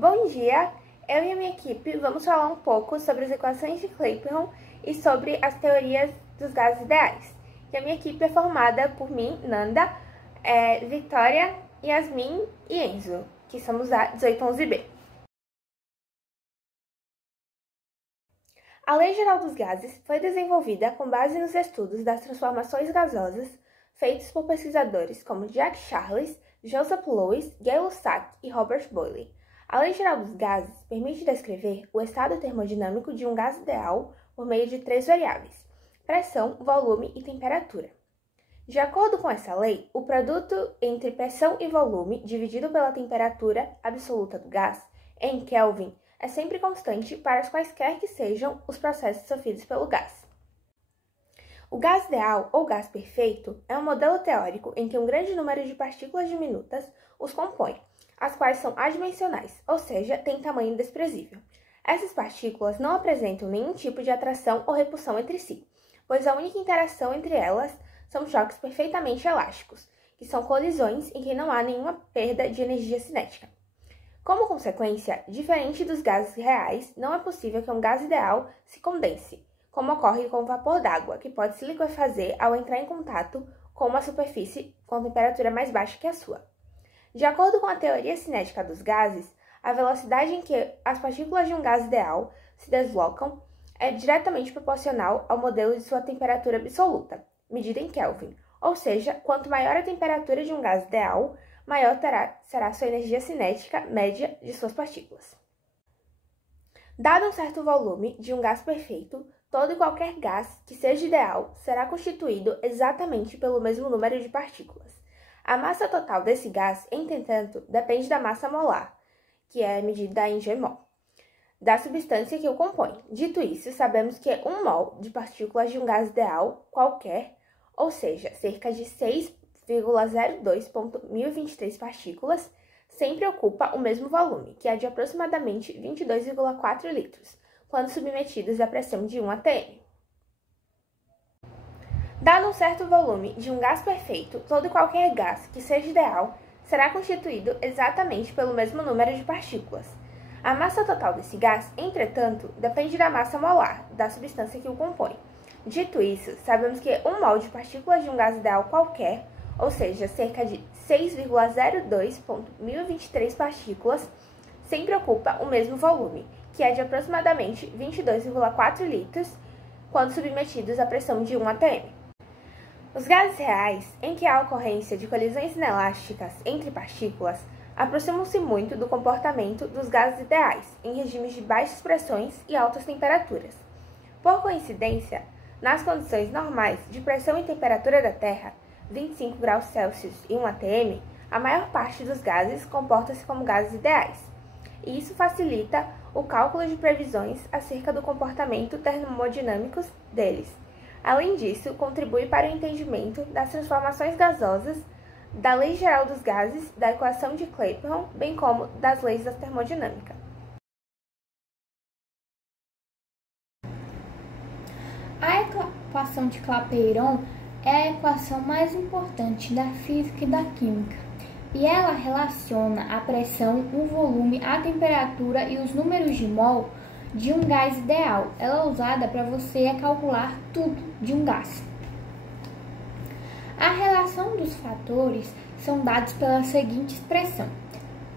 Bom dia! Eu e a minha equipe vamos falar um pouco sobre as equações de Clapeyron e sobre as teorias dos gases ideais. E a minha equipe é formada por mim, Nanda, Vitória, Yasmin e Enzo, que somos a 1811B. A Lei Geral dos Gases foi desenvolvida com base nos estudos das transformações gasosas feitos por pesquisadores como Jack Charles, Joseph Lewis, Gay Lussac e Robert Boyle. A Lei Geral dos Gases permite descrever o estado termodinâmico de um gás ideal por meio de três variáveis: pressão, volume e temperatura. De acordo com essa lei, o produto entre pressão e volume dividido pela temperatura absoluta do gás, em Kelvin, é sempre constante para os quaisquer que sejam os processos sofridos pelo gás. O gás ideal, ou gás perfeito, é um modelo teórico em que um grande número de partículas diminutas os compõe, as quais são adimensionais, ou seja, têm tamanho desprezível. Essas partículas não apresentam nenhum tipo de atração ou repulsão entre si, pois a única interação entre elas são choques perfeitamente elásticos, que são colisões em que não há nenhuma perda de energia cinética. Como consequência, diferente dos gases reais, não é possível que um gás ideal se condense, como ocorre com o vapor d'água, que pode se liquefazer ao entrar em contato com uma superfície com temperatura mais baixa que a sua. De acordo com a teoria cinética dos gases, a velocidade em que as partículas de um gás ideal se deslocam é diretamente proporcional ao modelo de sua temperatura absoluta, medida em Kelvin, ou seja, quanto maior a temperatura de um gás ideal, maior será sua energia cinética média de suas partículas. Dado um certo volume de um gás perfeito, todo e qualquer gás que seja ideal será constituído exatamente pelo mesmo número de partículas. A massa total desse gás, entretanto, depende da massa molar, que é medida em Gmol, da substância que o compõe. Dito isso, sabemos que 1 mol de partículas de um gás ideal qualquer, ou seja, cerca de 6,02.1023 partículas, sempre ocupa o mesmo volume, que é de aproximadamente 22,4 litros, quando submetidos à pressão de 1 atm. Dado um certo volume de um gás perfeito, todo e qualquer gás que seja ideal será constituído exatamente pelo mesmo número de partículas. A massa total desse gás, entretanto, depende da massa molar, da substância que o compõe. Dito isso, sabemos que 1 mol de partículas de um gás ideal qualquer, ou seja, cerca de 6,02.1023 partículas, sempre ocupa o mesmo volume, que é de aproximadamente 22,4 litros, quando submetidos à pressão de 1 atm. Os gases reais, em que há ocorrência de colisões inelásticas entre partículas, aproximam-se muito do comportamento dos gases ideais, em regimes de baixas pressões e altas temperaturas. Por coincidência, nas condições normais de pressão e temperatura da Terra, 25 graus Celsius e 1 atm, a maior parte dos gases comporta-se como gases ideais, e isso facilita o cálculo de previsões acerca do comportamento termodinâmico deles. Além disso, contribui para o entendimento das transformações gasosas, da Lei Geral dos Gases, da equação de Clapeyron, bem como das leis da termodinâmica. A equação de Clapeyron é a equação mais importante da física e da química, e ela relaciona a pressão, o volume, a temperatura e os números de mol de um gás ideal. Ela é usada para você calcular tudo de um gás. A relação dos fatores são dados pela seguinte expressão: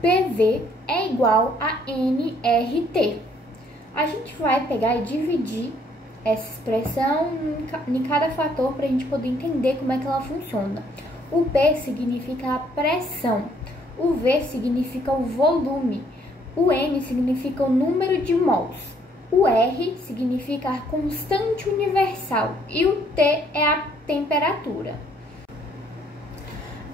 PV é igual a nRT. A gente vai pegar e dividir essa expressão em cada fator para a gente poder entender como é que ela funciona. O P significa a pressão, o V significa o volume, o N significa o número de mols, o R significa a constante universal e o T é a temperatura.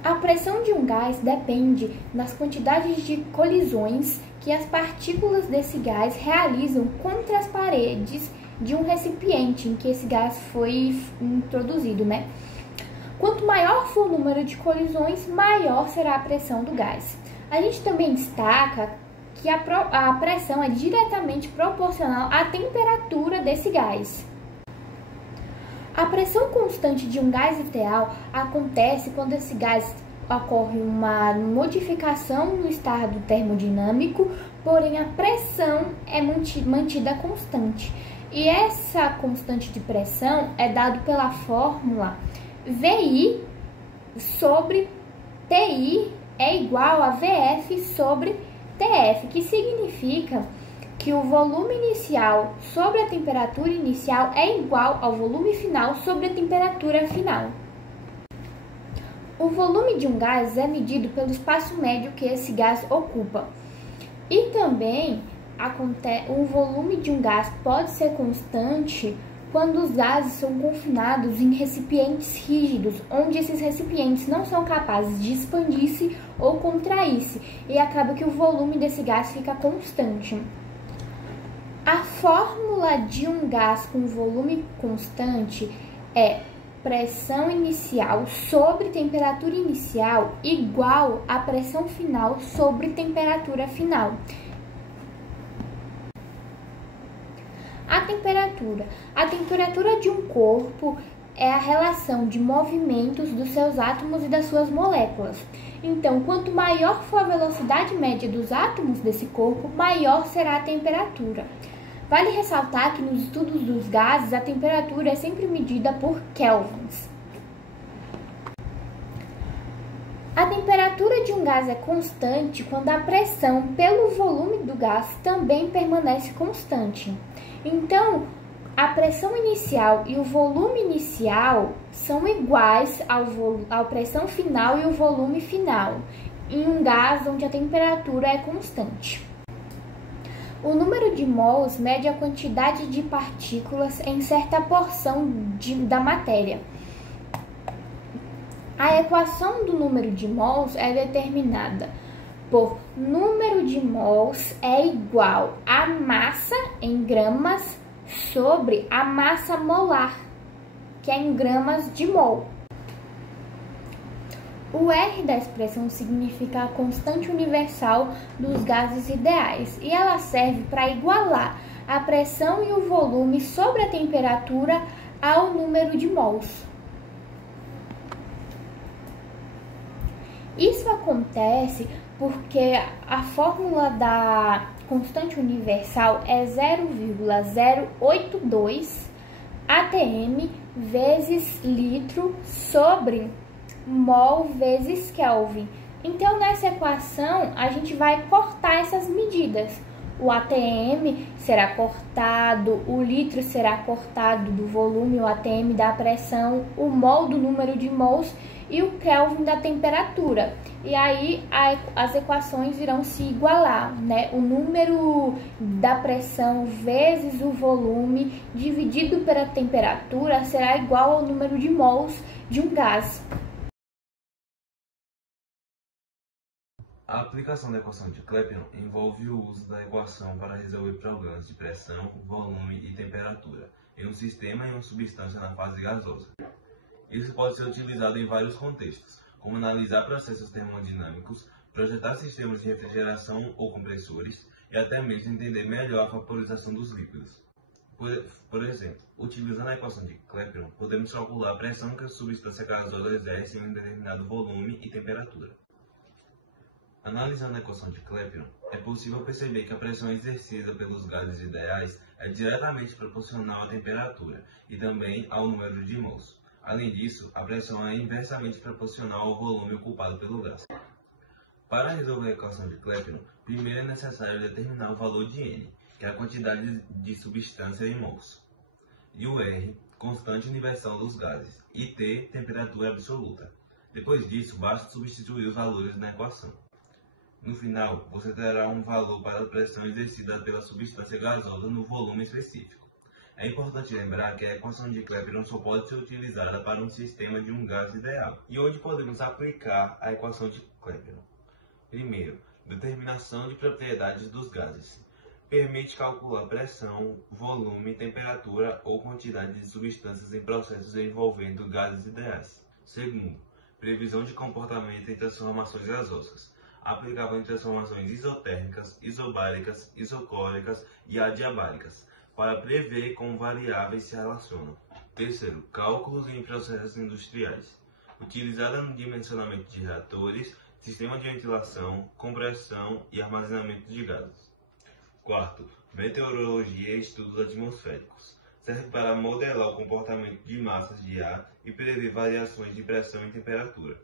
A pressão de um gás depende das quantidades de colisões que as partículas desse gás realizam contra as paredes de um recipiente em que esse gás foi introduzido, né? Quanto maior for o número de colisões, maior será a pressão do gás. A gente também destaca que a pressão é diretamente proporcional à temperatura desse gás. A pressão constante de um gás ideal acontece quando esse gás ocorre uma modificação no estado termodinâmico, porém a pressão é mantida constante. E essa constante de pressão é dada pela fórmula VI sobre TI é igual a VF sobre TF, que significa que o volume inicial sobre a temperatura inicial é igual ao volume final sobre a temperatura final. O volume de um gás é medido pelo espaço médio que esse gás ocupa. E também o volume de um gás pode ser constante quando os gases são confinados em recipientes rígidos, onde esses recipientes não são capazes de expandir-se ou contrair-se, e acaba que o volume desse gás fica constante. A fórmula de um gás com volume constante é pressão inicial sobre temperatura inicial igual à pressão final sobre temperatura final. A temperatura de um corpo é a relação de movimentos dos seus átomos e das suas moléculas. Então, quanto maior for a velocidade média dos átomos desse corpo, maior será a temperatura. Vale ressaltar que nos estudos dos gases, a temperatura é sempre medida por kelvins. A temperatura de um gás é constante quando a pressão pelo volume do gás também permanece constante. Então, a pressão inicial e o volume inicial são iguais à pressão final e o volume final, em um gás onde a temperatura é constante. O número de mols mede a quantidade de partículas em certa porção da matéria. A equação do número de mols é determinada por número de mols é igual a massa em gramas sobre a massa molar, que é em gramas de mol. O R da expressão significa a constante universal dos gases ideais e ela serve para igualar a pressão e o volume sobre a temperatura ao número de mols. Isso acontece porque a fórmula da constante universal é 0,082 atm vezes litro sobre mol vezes Kelvin. Então, nessa equação, a gente vai cortar essas medidas. O atm será cortado, o litro será cortado do volume, o atm da pressão, o mol do número de mols e o Kelvin da temperatura. E aí as equações irão se igualar, né? O número da pressão vezes o volume dividido pela temperatura será igual ao número de mols de um gás. A aplicação da equação de Clapeyron envolve o uso da equação para resolver problemas de pressão, volume e temperatura em um sistema e uma substância na fase gasosa. Isso pode ser utilizado em vários contextos, como analisar processos termodinâmicos, projetar sistemas de refrigeração ou compressores e até mesmo entender melhor a vaporização dos líquidos. Por exemplo, utilizando a equação de Clapeyron, podemos calcular a pressão que a substância gasosa exerce em um determinado volume e temperatura. Analisando a equação de Clapeyron, é possível perceber que a pressão exercida pelos gases ideais é diretamente proporcional à temperatura e também ao número de mols. Além disso, a pressão é inversamente proporcional ao volume ocupado pelo gás. Para resolver a equação de Clapeyron, primeiro é necessário determinar o valor de N, que é a quantidade de substância em mols, e o R, constante universal dos gases, e T, temperatura absoluta. Depois disso, basta substituir os valores na equação. No final, você terá um valor para a pressão exercida pela substância gasosa no volume específico. É importante lembrar que a equação de Clapeyron só pode ser utilizada para um sistema de um gás ideal. E onde podemos aplicar a equação de Clapeyron? Primeiro, determinação de propriedades dos gases. Permite calcular pressão, volume, temperatura ou quantidade de substâncias em processos envolvendo gases ideais. Segundo, previsão de comportamento em transformações gasosas. Aplicável em transformações isotérmicas, isobáricas, isocólicas e adiabáricas, para prever como variáveis se relacionam. Terceiro, cálculos em processos industriais. utilizada no dimensionamento de reatores, sistema de ventilação, compressão e armazenamento de gases. Quarto, meteorologia e estudos atmosféricos. Serve para modelar o comportamento de massas de ar e prever variações de pressão e temperatura.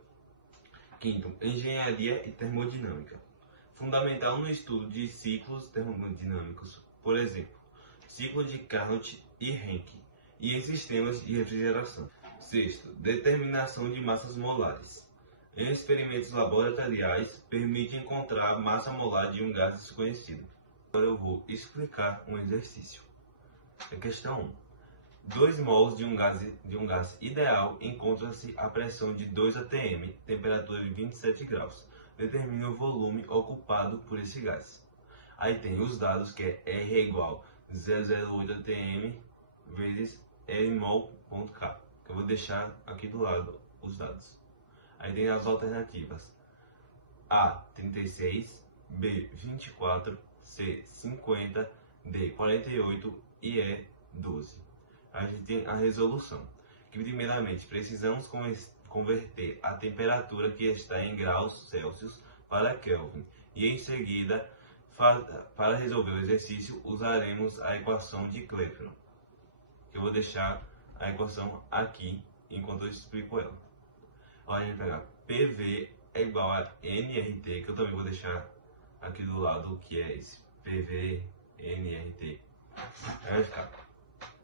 Quinto, engenharia e termodinâmica. Fundamental no estudo de ciclos termodinâmicos, por exemplo, ciclo de Carnot e Henke, e em sistemas de refrigeração. Sexto, determinação de massas molares. Em experimentos laboratoriais, permite encontrar a massa molar de um gás desconhecido. Agora eu vou explicar um exercício. A questão 1. 2 mols de um gás ideal encontra-se a pressão de 2 atm, temperatura de 27 graus. Determine o volume ocupado por esse gás. Aí tem os dados, que é R é igual a 0,08 atm vezes Rmol.K. Eu vou deixar aqui do lado os dados. Aí tem as alternativas: A, 36, B, 24, C, 50, D, 48 e E, 12. A gente tem a resolução, que primeiramente precisamos converter a temperatura que está em graus Celsius para Kelvin, e em seguida, para resolver o exercício, usaremos a equação de Clapeyron. Eu vou deixar a equação aqui enquanto eu explico ela. A gente vai pegar PV é igual a nRT, que eu também vou deixar aqui do lado, que é esse PV nRT. Aí vai ficar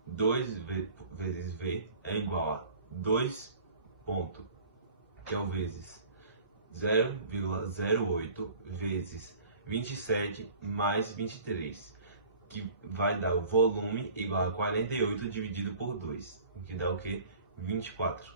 2 vezes V é igual a 2 ponto, que é o vezes 0,08 vezes 27 mais 23, que vai dar o volume igual a 48 dividido por 2, que dá o que? 24.